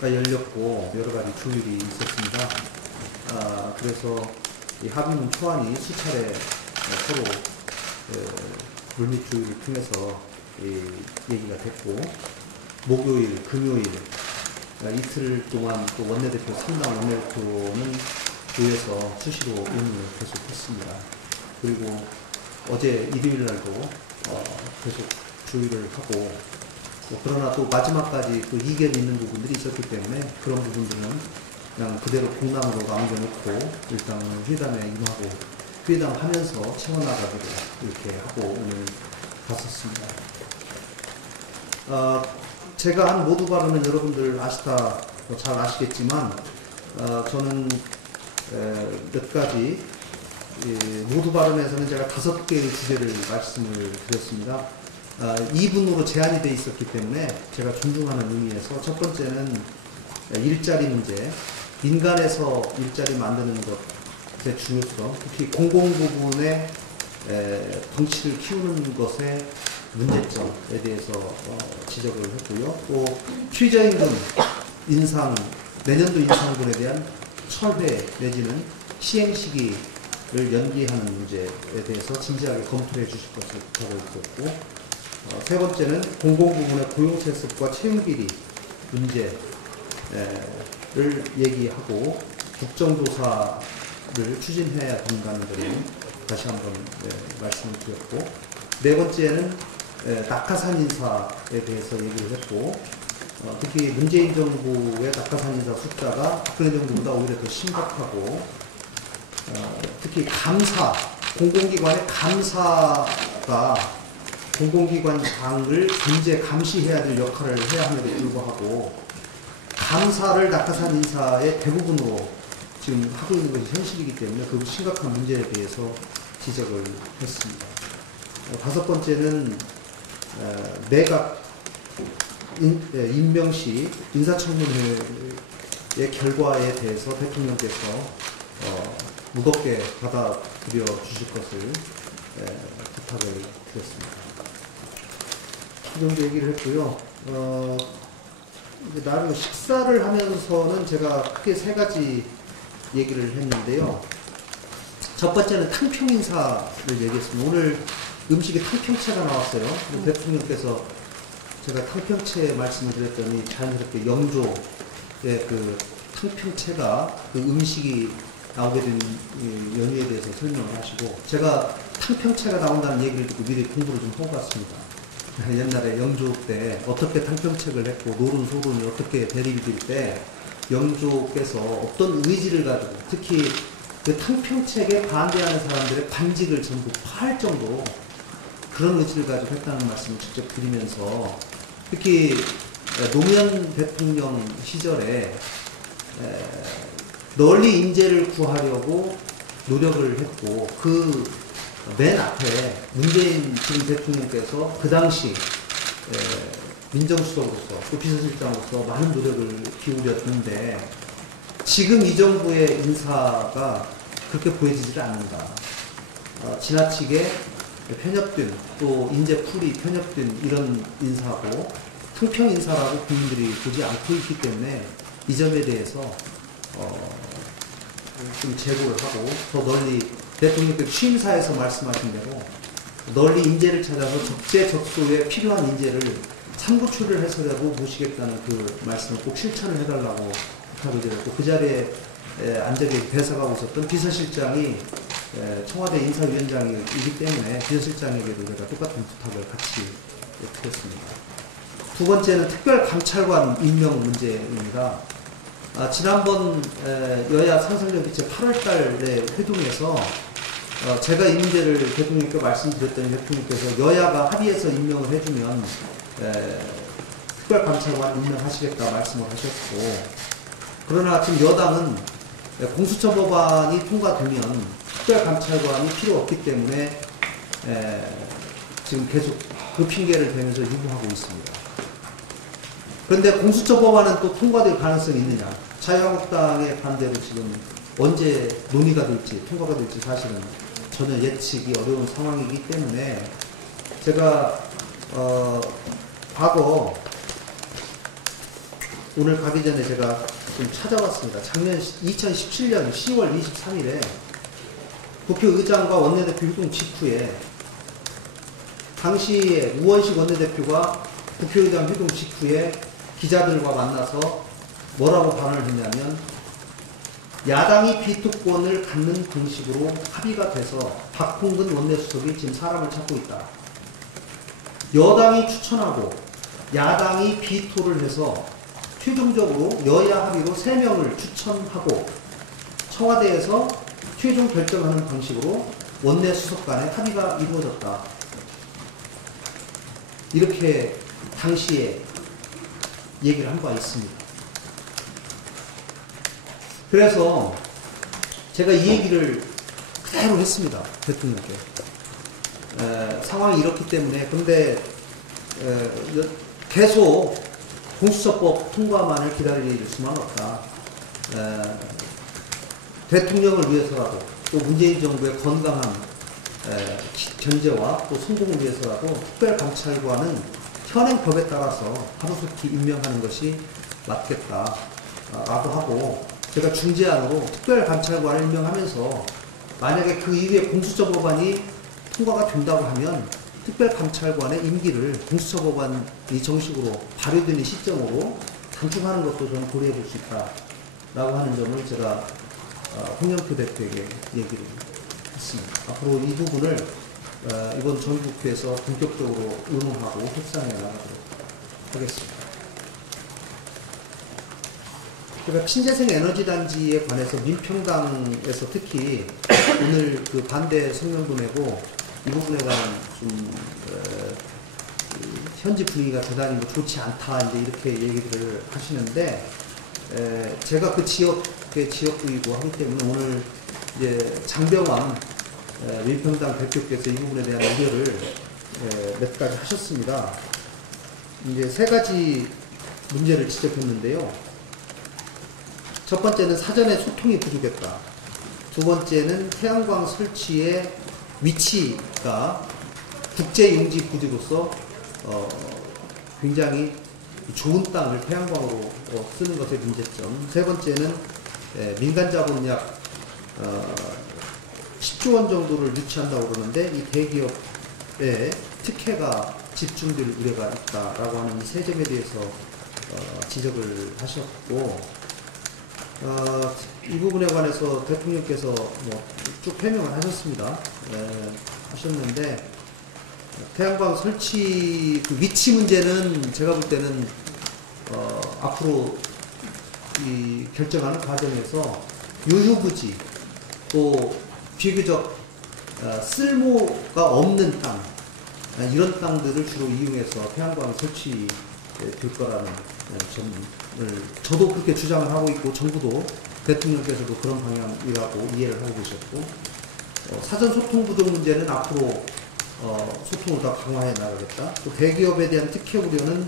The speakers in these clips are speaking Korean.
가 열렸고 여러 가지 조율이 있었습니다. 그래서 이 합의문 초안이 수차례 서로 물밑 조율을 통해서 얘기가 됐고, 목요일, 금요일 이틀 동안 또 원내대표, 3당 원내대표는 조에서 수시로 의논을 계속했습니다. 그리고 어제 일요일 날도 계속 조율을 하고, 그러나 또 마지막까지 또 이견이 있는 부분들이 있었기 때문에 그런 부분들은 그냥 그대로 공람으로 남겨놓고 일단은 회담에 임하고 회담하면서 채워나가기로 이렇게 하고 오늘 갔었습니다. 제가 한 모두 발언은 여러분들 잘 아시겠지만, 저는 몇 가지 모두 발언에서는 제가 5개의 주제를 말씀을 드렸습니다. 2분으로 제한이 되어 있었기 때문에 제가 존중하는 의미에서 첫 번째는 일자리 문제, 민간에서 일자리 만드는 것의 중요성, 특히 공공 부분의 덩치를 키우는 것의 문제점에 대해서 지적을 했고요. 또 최저임금 인상, 내년도 인상분에 대한 철회 내지는 시행 시기를 연기하는 문제에 대해서 진지하게 검토해 주실 것을 부탁을 드렸고, 세 번째는 공공부문의 고용세습과 채용비리 문제를 얘기하고 국정조사를 추진해야 된다는 점을 다시 한번 말씀을 드렸고, 네 번째는 낙하산 인사에 대해서 얘기를 했고, 특히 문재인 정부의 낙하산 인사 숫자가 박근혜 정부보다 오히려 더 심각하고, 특히 감사, 공공기관의 감사가 공공기관장을 견제 감시해야 될 역할을 해야 함에도 불구하고 감사를 낙하산 인사의 대부분으로 지금 하고 있는 것이 현실이기 때문에 그 심각한 문제에 대해서 지적을 했습니다. 다섯 번째는 내각 임명 시 인사청문회의 결과에 대해서 대통령께서 무겁게 받아들여 주실 것을 부탁을 드렸습니다. 이 정도 얘기를 했고요. 나름 식사를 하면서는 제가 크게 3가지 얘기를 했는데요. 첫 번째는 탕평 인사를 얘기했습니다. 오늘 음식에 탕평채가 나왔어요. 대통령께서 제가 탕평채 말씀을 드렸더니 자연스럽게 영조의 그 탕평채가 그 음식이 나오게 된 연유에 대해서 설명을 하시고, 제가 탕평채가 나온다는 얘기를 듣고 미리 공부를 좀 하고 갔습니다. 옛날에 영조 때 어떻게 탕평책을 했고 노론 소론이 어떻게 대립이 될 때 영조께서 어떤 의지를 가지고, 특히 그 탕평책에 반대하는 사람들의 관직을 전부 파할 정도로 그런 의지를 가지고 했다는 말씀을 직접 드리면서, 특히 노무현 대통령 시절에 널리 인재를 구하려고 노력을 했고, 그 맨 앞에 문재인 지금 대통령께서 그 당시 민정수석으로서 또 비서실장으로서 많은 노력을 기울였는데, 지금 이 정부의 인사가 그렇게 보여지질 않는다. 지나치게 편협된, 또 인재풀이 편협된 이런 인사고 탕평 인사라고 국민들이 보지 않고 있기 때문에 이 점에 대해서 좀 제고를 하고, 더 널리 대통령께서 취임사에서 말씀하신 대로 널리 인재를 찾아서 적재적소에 필요한 인재를 삼고초를 해서라도 모시겠다는 그 말씀을 꼭 실천을 해달라고 부탁을 드렸고, 그 자리에 앉아 계신 대사가 오셨던 비서실장이 청와대 인사위원장이기 때문에 비서실장에게도 제가 똑같은 부탁을 같이 드렸습니다. 두 번째는 특별감찰관 임명 문제입니다. 지난번 여야 상설협의체 8월달에 회동에서 제가 이 문제를 대통령께 말씀드렸더니 대통령께서 여야가 합의해서 임명을 해주면 특별감찰관 임명하시겠다 말씀을 하셨고, 그러나 지금 여당은 공수처 법안이 통과되면 특별감찰관이 필요 없기 때문에 지금 계속 그 핑계를 대면서 유보하고 있습니다. 그런데 공수처 법안은 또 통과될 가능성이 있느냐? 자유한국당의 반대로 지금 언제 논의가 될지 통과가 될지 사실은 전혀 예측이 어려운 상황이기 때문에 제가 과거 오늘 가기 전에 제가 좀 찾아봤습니다. 작년 2017년 10월 23일에 국회의장과 원내대표 회동 직후에 당시에 우원식 원내대표가 국회의장 회동 직후에 기자들과 만나서 뭐라고 발언을 했냐면 야당이 비토권을 갖는 방식으로 합의가 돼서 박홍근 원내수석이 지금 사람을 찾고 있다. 여당이 추천하고 야당이 비토를 해서 최종적으로 여야 합의로 3명을 추천하고 청와대에서 최종 결정하는 방식으로 원내수석 간의 합의가 이루어졌다. 이렇게 당시에 얘기를 한 바 있습니다. 그래서 제가 이 얘기를 그대로 했습니다. 대통령께. 상황이 이렇기 때문에. 근데 계속 공수처법 통과만을 기다릴 수만 없다. 대통령을 위해서라도 또 문재인 정부의 건강한 견제와 또 성공을 위해서라도 특별감찰관은 현행법에 따라서 하루속히 임명하는 것이 맞겠다 라고 하고, 제가 중재안으로 특별감찰관을 임명하면서 만약에 그 이후에 공수처 법안이 통과가 된다고 하면 특별감찰관의 임기를 공수처 법안이 정식으로 발효되는 시점으로 단축하는 것도 저는 고려해 볼 수 있다라고 하는 점을 제가 홍영표 대표에게 얘기를 했습니다. 앞으로 이 부분을 이번 정기국회에서 본격적으로 의논하고 협상해 나가도록 하겠습니다. 제가 신재생 에너지 단지에 관해서 민평당에서 특히 오늘 그 반대 성명도 내고 이 부분에 관한 좀 현지 분위기가 대단히 뭐 좋지 않다 이제 이렇게 얘기들을 하시는데, 제가 그 지역의 지역구이고 하기 때문에 오늘 이제 장병환 민평당 대표께서 이 부분에 대한 우려를 몇 가지 하셨습니다. 이제 3가지 문제를 지적했는데요. 첫 번째는 사전에 소통이 부족했다. 두 번째는 태양광 설치의 위치가 국제용지 부지로서 굉장히 좋은 땅을 태양광으로 쓰는 것의 문제점. 세 번째는 민간 자본 약 10조 원 정도를 유치한다고 그러는데 이 대기업의 특혜가 집중될 우려가 있다라고 하는 이 세 점에 대해서 지적을 하셨고, 이 부분에 관해서 대통령께서 뭐 쭉 해명을 하셨습니다. 하셨는데 태양광 설치 그 위치 문제는 제가 볼 때는 앞으로 이 결정하는 과정에서 유휴부지 또 비교적 쓸모가 없는 땅, 이런 땅들을 주로 이용해서 태양광 설치될 거라는 점을 저도 그렇게 주장을 하고 있고, 정부도 대통령께서도 그런 방향이라고 이해를 하고 계셨고, 사전 소통 부족 문제는 앞으로 소통을 더 강화해 나가겠다. 또 대기업에 대한 특혜 우려는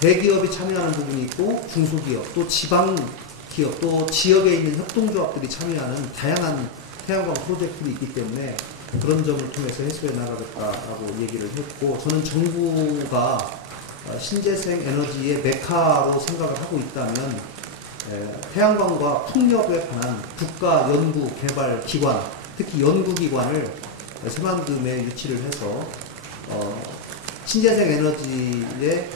대기업이 참여하는 부분이 있고 중소기업 또 지방기업 또 지역에 있는 협동조합들이 참여하는 다양한 태양광 프로젝트가 있기 때문에 그런 점을 통해서 해소해 나가겠다라고 얘기를 했고, 저는 정부가 신재생 에너지의 메카로 생각을 하고 있다면 태양광과 풍력에 관한 국가 연구 개발 기관, 특히 연구기관을 새만금에 유치를 해서 신재생 에너지의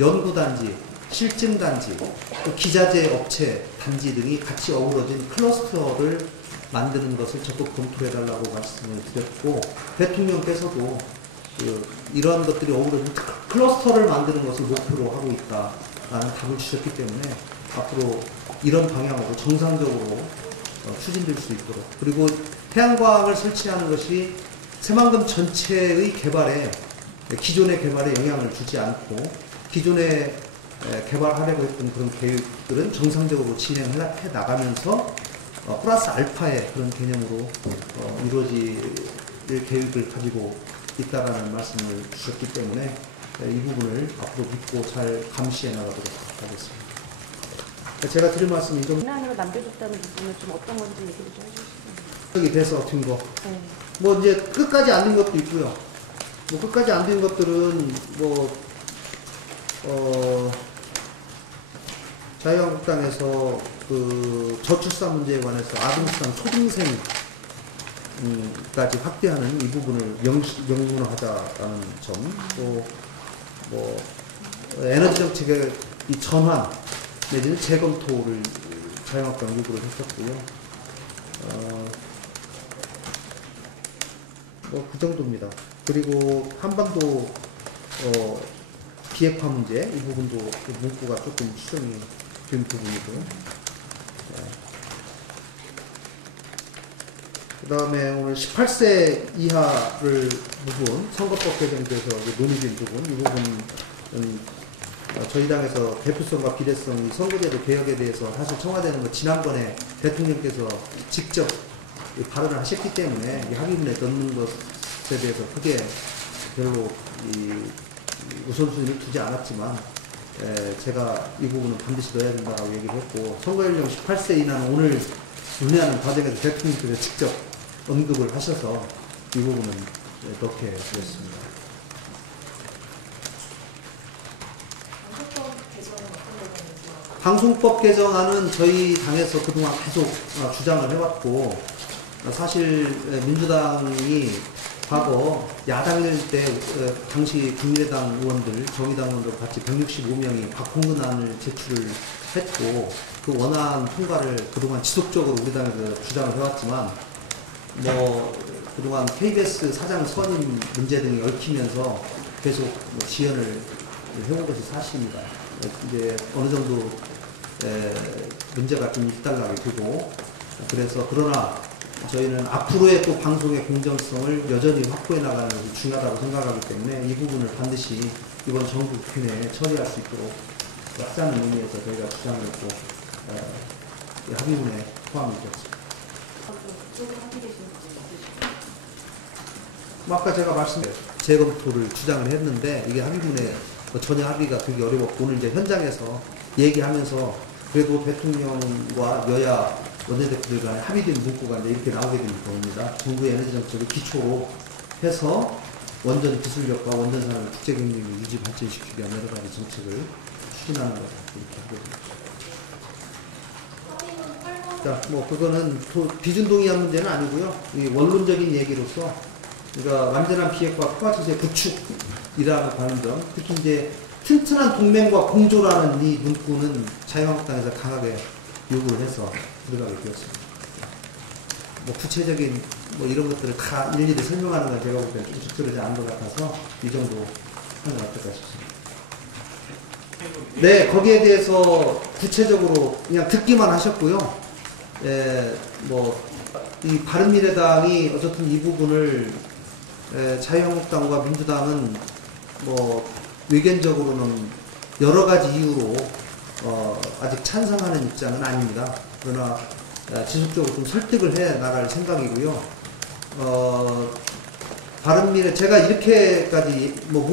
연구단지, 실증단지, 또 기자재 업체 단지 등이 같이 어우러진 클러스터를 만드는 것을 적극 검토해달라고 말씀을 드렸고, 대통령께서도 이러한 것들이 어우러진 클러스터를 만드는 것을 목표로 하고 있다라는 답을 주셨기 때문에 앞으로 이런 방향으로 정상적으로 추진될 수 있도록, 그리고 태양광을 설치하는 것이 새만금 전체의 개발에, 기존의 개발에 영향을 주지 않고 기존에 개발하려고 했던 그런 계획들은 정상적으로 진행해 나가면서 플러스 알파의 그런 개념으로 이루어질 계획을 가지고 있다라는 말씀을 주셨기 때문에 이 부분을 앞으로 믿고 잘 감시해 나가도록 하겠습니다. 제가 드릴 말씀이 좀 비난으로 남겨줬다는 부분은 좀 어떤 건지 얘기를 좀 해주시면. 여기 돼서 든 거. 네. 뭐 이제 끝까지 안 된 것도 있고요. 뭐 끝까지 안 된 것들은 뭐 자유한국당에서 그 저출산 문제에 관해서 아동수당 초등생까지 확대하는 이 부분을 명문화하자라는 점, 또 뭐 에너지 정책의 이 전환 내지는 재검토를 자유한국당 요구를 했었고요. 뭐 그 정도입니다. 그리고 한반도 비핵화 문제 이 부분도 문구가 조금 수정이 된 부분이고요. 그 다음에 오늘 18세 이하를 부분 선거법 개정돼서 논의된 부분 이 부분은 저희 당에서 대표성과 비례성 선거제도 개혁에 대해서 사실 청와대는 뭐 지난번에 대통령께서 직접 발언을 하셨기 때문에 이 합의문에 넣는 것에 대해서 크게 별로 우선순위를 두지 않았지만 제가 이 부분은 반드시 넣어야 된다고 얘기를 했고 선거연령 18세 이하는 오늘 논의하는 과정에서 대통령께서 직접 언급을 하셔서 이 부분은 넣게 되었습니다. 방송법 개정안은 저희 당에서 그동안 계속 주장을 해왔고 사실 민주당이 과거 야당일 때 당시 국민의당 의원들, 정의당 의원들 같이 165명이 박홍근안을 제출을 했고 그 원안 통과를 그동안 지속적으로 우리 당에서 주장을 해왔지만 뭐 그동안 KBS 사장 선임 문제 등이 얽히면서 계속 지연을 해온 것이 사실입니다. 이제 어느 정도 문제가 좀 일단락이 되고 그래서 그러나 저희는 앞으로의 또 방송의 공정성을 여전히 확보해 나가는 것이 중요하다고 생각하기 때문에 이 부분을 반드시 이번 정부 국회 내에 처리할 수 있도록 하자는 의미에서 저희가 주장을 했고 합의문에 포함이 되었습니다. 아까 제가 말씀드린 재검토를 주장을 했는데 이게 합의문에 전혀 합의가 되기 어려웠고 오늘 이제 현장에서 얘기하면서 그래도 대통령과 여야 원내대표들 간에 합의된 문구가 이제 이렇게 나오게 된 겁니다. 정부의 에너지 정책을 기초로 해서 원전 기술력과 원전 산업의 국제 경쟁력을 유지 발전시키기 위한 여러 가지 정책을 추진하는 것을 이렇게 하게 됩니다. 자, 뭐 그거는 비준 동의한 문제는 아니고요. 이 원론적인 얘기로서 그러니까 완전한 비핵화 포괄체제 구축이라고 하는 점, 특히 이제 튼튼한 동맹과 공조라는 이 문구는 자유한국당에서 강하게 요구를 해서 들어가게 되었습니다. 뭐 구체적인 뭐 이런 것들을 다 일일이 설명하는 건 제가 볼 때는 좀 적절하지 않은 것 같아서 이 정도 하는 것 같을까 싶습니다. 네, 거기에 대해서 구체적으로 그냥 듣기만 하셨고요. 뭐 이 바른미래당이 어쨌든 이 부분을 자유한국당과 민주당은 뭐 의견적으로는 여러 가지 이유로 아직 찬성하는 입장은 아닙니다. 그러나 지속적으로 좀 설득을 해 나갈 생각이고요. 바른미래 제가 이렇게까지 뭐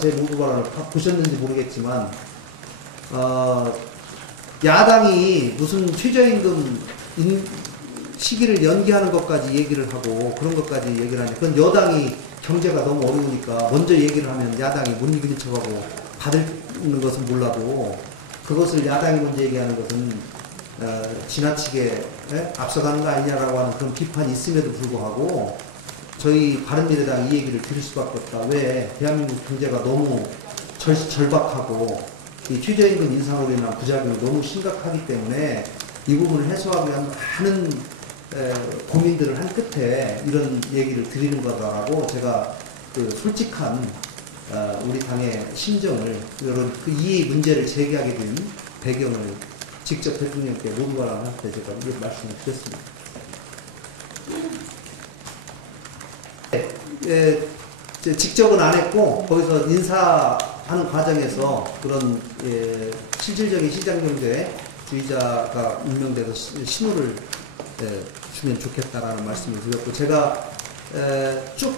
제 모두 발언을 보셨는지 모르겠지만 야당이 무슨 최저임금 시기를 연기하는 것까지 얘기를 하고 그런 것까지 얘기를 하니까 그건 여당이 경제가 너무 어려우니까 먼저 얘기를 하면 야당이 못 이기는 척하고 받는 것은 몰라도 그것을 야당이 먼저 얘기하는 것은 지나치게 앞서가는 거 아니냐라고 하는 그런 비판이 있음에도 불구하고 저희 바른미래당 이 얘기를 들을 수밖에 없다. 왜 대한민국 경제가 너무 절박하고 이 최저임금 인상으로 인한 부작용이 너무 심각하기 때문에 이 부분을 해소하기 위한 많은 고민들을 한 끝에 이런 얘기를 드리는 거다라고 제가 그 솔직한 우리 당의 심정을 이런 이 문제를 제기하게 된 배경을 직접 대통령께 논의를 할 때 제가 이렇게 말씀을 드렸습니다. 직접은 안 했고 거기서 인사하는 과정에서 그런 실질적인 시장경제주의자가 임명돼서 신호를 주면 좋겠다라는 말씀을 드렸고 제가 쭉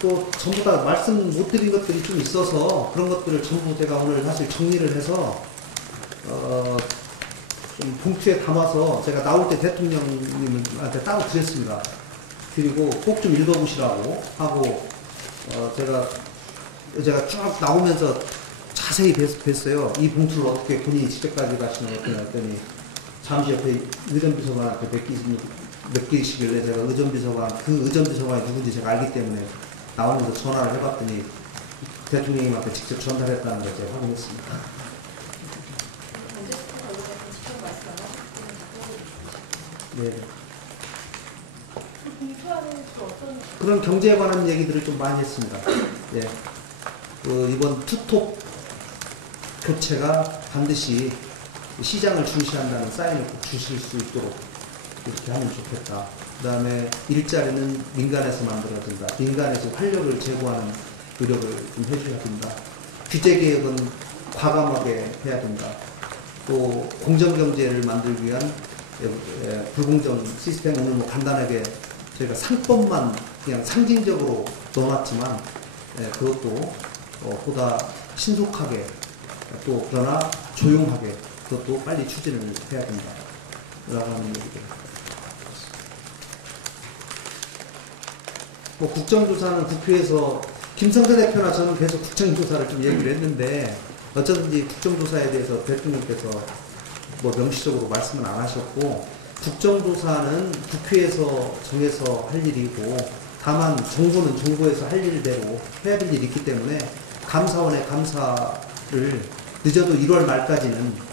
또 전부 다 말씀 못 드린 것들이 좀 있어서 그런 것들을 전부 제가 오늘 사실 정리를 해서 좀 봉투에 담아서 제가 나올 때 대통령님한테 따로 드렸습니다. 그리고 꼭 좀 읽어보시라고 하고, 제가 쭉 나오면서 자세히 뵀어요. 이 봉투를 어떻게 본인이 직접 가져가시는 어떠냐 했더니, 잠시 옆에 의전비서관한테 맡기시길래 제가 그 의전비서관이 누군지 제가 알기 때문에 나오면서 전화를 해봤더니 대통령님한테 직접 전달했다는 걸 제가 확인했습니다. 네. 그런 경제에 관한 얘기들을 좀 많이 했습니다. 예. 이번 투톱 교체가 반드시 시장을 중시한다는 사인을 꼭 주실 수 있도록 이렇게 하면 좋겠다. 그 다음에 일자리는 민간에서 만들어진다. 민간에서 활력을 제고하는 노력을 좀 해줘야 된다. 규제개혁은 과감하게 해야 된다. 또 공정경제를 만들기 위한 불공정 시스템, 오늘 뭐 간단하게 저희가 상법만 그냥 상징적으로 넣어놨지만 그것도 보다 신속하게 또 그러나 조용하게 그것도 빨리 추진을 해야 된다 라고 하는 얘기들. 뭐 국정조사는 국회에서 김성태 대표나 저는 계속 국정조사를 좀 얘기를 했는데 어쩌든지 국정조사에 대해서 대통령께서 뭐 명시적으로 말씀은 안 하셨고, 국정조사는 국회에서 정해서 할 일이고, 다만 정부는 정부에서 할 일대로 해야 될 일이 있기 때문에 감사원의 감사를 늦어도 1월 말까지는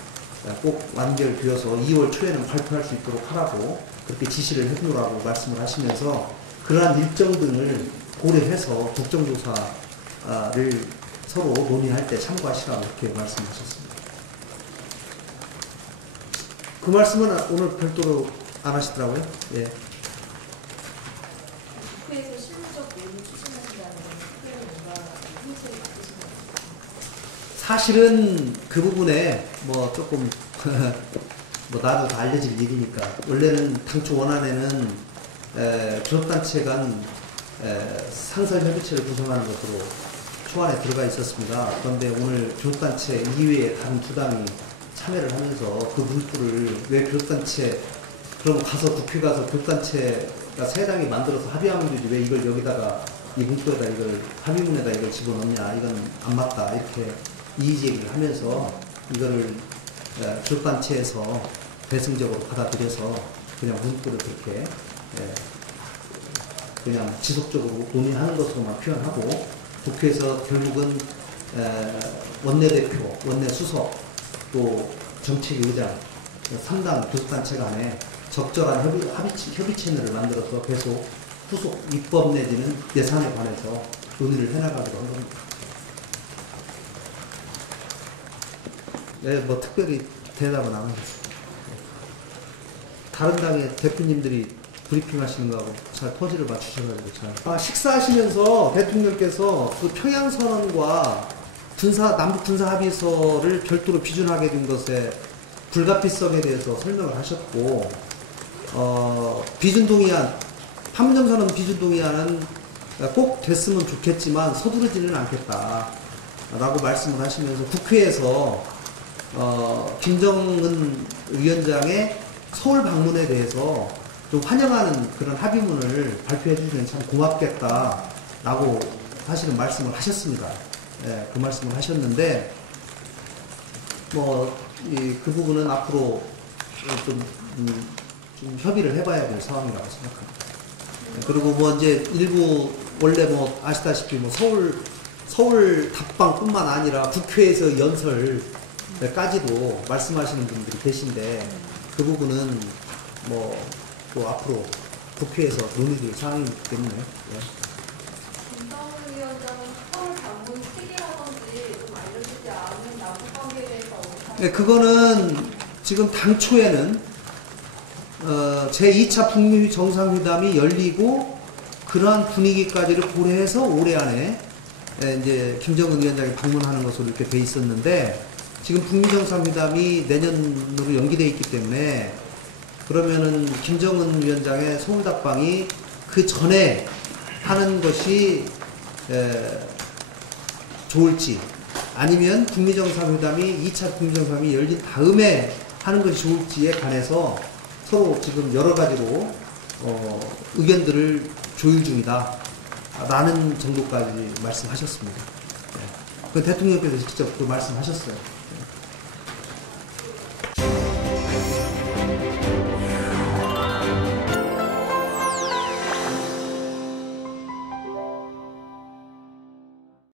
꼭 완결되어서 2월 초에는 발표할 수 있도록 하라고 그렇게 지시를 해두라고 말씀을 하시면서 그러한 일정 등을 고려해서 국정조사를 서로 논의할 때 참고하시라고 이렇게 말씀하셨습니다. 그 말씀은 오늘 별도로 안 하시더라고요. 예. 국회에서 실무적 내용을 추진하신다는 특별히 뭔가 힘을 받으신 것 같아요. 사실은 그 부분에 뭐 조금 뭐 나도 다 알려질 일이니까 원래는 당초 원안에는 교섭단체 간 상설협의체를 구성하는 것으로 초안에 들어가 있었습니다. 그런데 오늘 교섭단체 이외에 다른 두 당이 참여를 하면서 그 문구를 왜 교섭단체, 그럼 가서 국회 가서 교섭단체가 세 당이 만들어서 합의하면 되지 왜 이걸 여기다가 이 문구에다 이걸 합의문에다 이걸 집어넣냐, 이건 안 맞다, 이렇게 이의제기를 하면서 이거를 교섭단체에서 대승적으로 받아들여서 그냥 문구를 그렇게 그냥 지속적으로 논의하는 것으로만 표현하고, 국회에서 결국은 원내대표, 원내수석, 또 정책위의장 3당 교섭단체 간에 적절한 협의 채널을 만들어서 계속 후속 입법 내지는 예산에 관해서 논의를 해나가기로 한 겁니다. 네, 뭐 특별히 대답은 안 하겠습니다. 다른 당의 대표님들이 브리핑 하시는 거하고 잘 퍼즐을 맞추셔가지고 잘. 식사하시면서 대통령께서 그 평양선언과 남북 군사 합의서를 별도로 비준하게 된 것에 불가피성에 대해서 설명을 하셨고, 비준동의안, 판문점선언 비준동의안은 꼭 됐으면 좋겠지만 서두르지는 않겠다라고 말씀을 하시면서 국회에서 김정은 위원장의 서울 방문에 대해서 좀 환영하는 그런 합의문을 발표해 주시면 참 고맙겠다라고 사실은 말씀을 하셨습니다. 예, 그 말씀을 하셨는데, 그 부분은 앞으로 좀 협의를 해봐야 될 상황이라고 생각합니다. 그리고 뭐 이제 일부 원래 뭐 아시다시피 뭐 서울 답방뿐만 아니라 국회에서 연설까지도 말씀하시는 분들이 계신데, 그 부분은 뭐 또 앞으로 국회에서 논의될 사항이기 때문에. 김정은 위원장은 서울 방문 3개라든지 좀 알려주지 않은 남북 관계에 대해서 네, 그거는 지금 당초에는 제2차 북미 정상회담이 열리고 그러한 분위기까지를 고려해서 올해 안에 이제 김정은 위원장이 방문하는 것으로 이렇게 돼 있었는데, 지금 북미 정상회담이 내년으로 연기되어 있기 때문에 그러면은 김정은 위원장의 서울 답방이 그 전에 하는 것이 좋을지, 아니면 북미정상회담이 2차 북미정상회담이 열린 다음에 하는 것이 좋을지에 관해서 서로 지금 여러 가지로 의견들을 조율 중이다 라는 정도까지 말씀하셨습니다. 그 대통령께서 직접 그 말씀하셨어요.